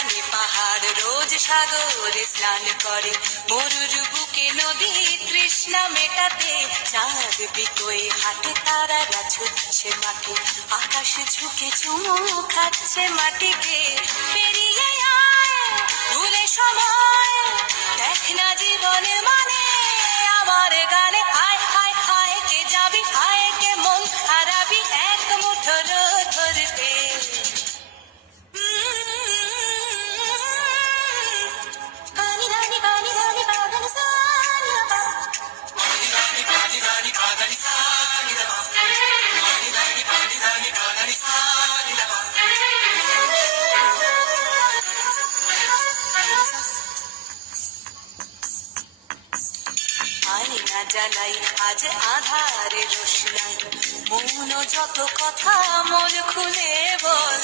টানে পাহাড় রোজ সাগরে স্নান করে, মরুর বুকে নদী তৃষ্ণা মেটাতে, চাঁদ বিকোয় হাটে তারারা ছুটছে মাঠে, আকাশ ঝুঁকে চুমু খাচ্ছে মাটিকে। পেরিয়ে আয় ভুলে সময়, দেখ না জীবনে মানে আমার গানে। আয় আয় আয় কে যাবি, আয় কে মন হারাবি এক মুঠোর ধরতে। পানি ধানি পানি ধানি পাগানি সানিয়া, পানি ধানি পাগানি সানিয়া, পানি ধানি পাগানি সানিয়া। আয়না জ্বালাই আজ আধারে রোশনাই, মৌন যত কথা মন খুলে বল।